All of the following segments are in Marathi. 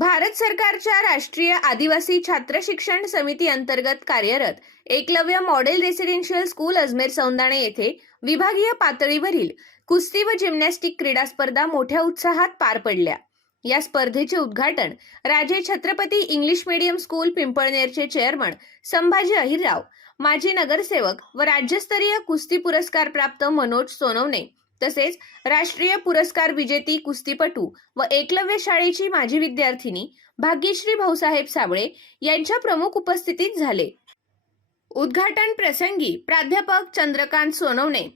भारत सरकारच्या राष्ट्रीय आदिवासी छात्र शिक्षण समिती अंतर्गत कार्यरत Eklavya model residential school Ajmer Saundane येथे विभागीय पातळीवरील कुस्ती व जिम्नॅस्टिक क्रीडा स्पर्धा मोठ्या उत्साहात पार पडल्या. या स्पर्धेचे उद्घाटन Raje Chhatrapati English medium school पिंपळनेरचे chairman Sambhaji Ahirrao माजी नगरसेवक व राज्यस्तरीय कुस्ती पुरस्कार प्राप्त मनोज सोनवणे तसेच राष्ट्रीय पुरस्कार विजेती कुस्तीपटू व एकलव्य शाळेची माजी विद्यार्थिनी भाग्यश्री भाऊसाहेब साबळे यांच्या प्रमुख उपस्थितीत झाले. उद्घाटन प्रसंगी प्राध्यापक चंद्रकांत सोनवणे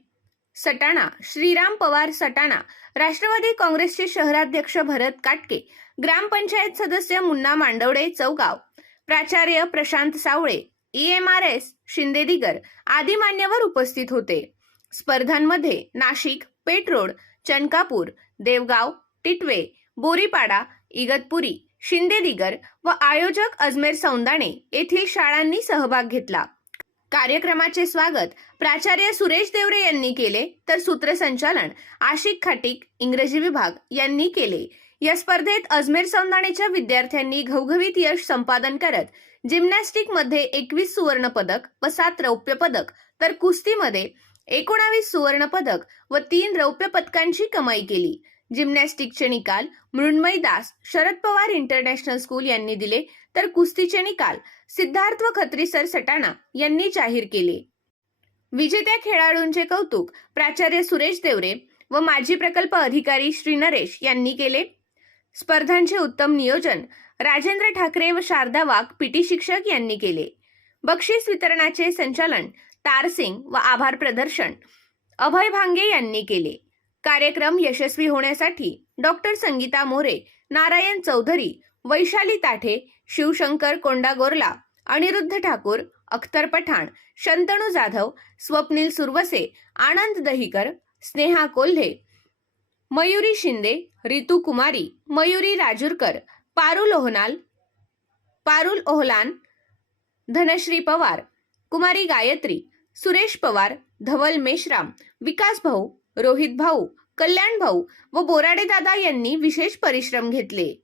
सटाणा श्रीराम पवार सटाणा राष्ट्रवादी काँग्रेसचे शहराध्यक्ष भरत काटके ग्रामपंचायत सदस्य मुन्ना मांडवडे चौगाव प्राचार्य Prashant Savale E M R S शिंदेदिगर आदी मान्यवर उपस्थित होते. स्पर्धांमध्ये नाशिक पेटरोड चनकापूर देवगाव टिटवे बोरीपाडा इगतपुरी शिंदेदिगर व आयोजक अजमेर सौंदाणे येथील शाळांनी सहभाग घेतला. कार्यक्रमाचे स्वागत प्राचार्य सुरेश देवरे यांनी केले तर सूत्रसंचालन आशिक खाटीक इंग्रजी विभाग यांनी केले. या स्पर्धेत अजमेर सौंदाणेच्या विद्यार्थ्यांनी घवघवीत यश संपादन करत जिम्नॅस्टिकमध्ये एकवीस सुवर्ण पदक व सात रौप्य पदक तर कुस्तीमध्ये एकोणावीस सुवर्ण पदक व तीन रौप्य पदकांची कमाई केली. जिम्नॅस्टिकचे निकाल मृण्मयी दास शरद पवार इंटरनॅशनल स्कूल यांनी दिले तर कुस्तीचे निकाल सिद्धार्थ व खत्रीसर सटाणा यांनी जाहीर केले. विजेत्या खेळाडूंचे कौतुक प्राचार्य सुरेश देवरे व माजी प्रकल्प अधिकारी श्री नरेश यांनी केले. स्पर्धांचे उत्तम नियोजन राजेंद्र ठाकरे व शारदा वाघ पीटी शिक्षक यांनी केले. बक्षीस वितरणाचे संचालन तारसिंग व आभार प्रदर्शन अभय भांगे यांनी केले. कार्यक्रम यशस्वी होण्यासाठी डॉक्टर संगीता मोरे नारायण चौधरी वैशाली ताठे शिवशंकर कोंडागोरला अनिरुद्ध ठाकूर अख्तर पठाण शंतनू जाधव स्वप्नील सुरवसे आनंद दहिकर स्नेहा कोल्हे मयुरी शिंदे रितू कुमारी मयुरी राजूरकर पारुल ओहनाल पारुल ओहलान धनश्री पवार कुमारी गायत्री सुरेश पवार धवल मेश्राम विकास भाऊ रोहित भाऊ कल्याण भाऊ व बोराडे दादा यांनी विशेष परिश्रम घेतले.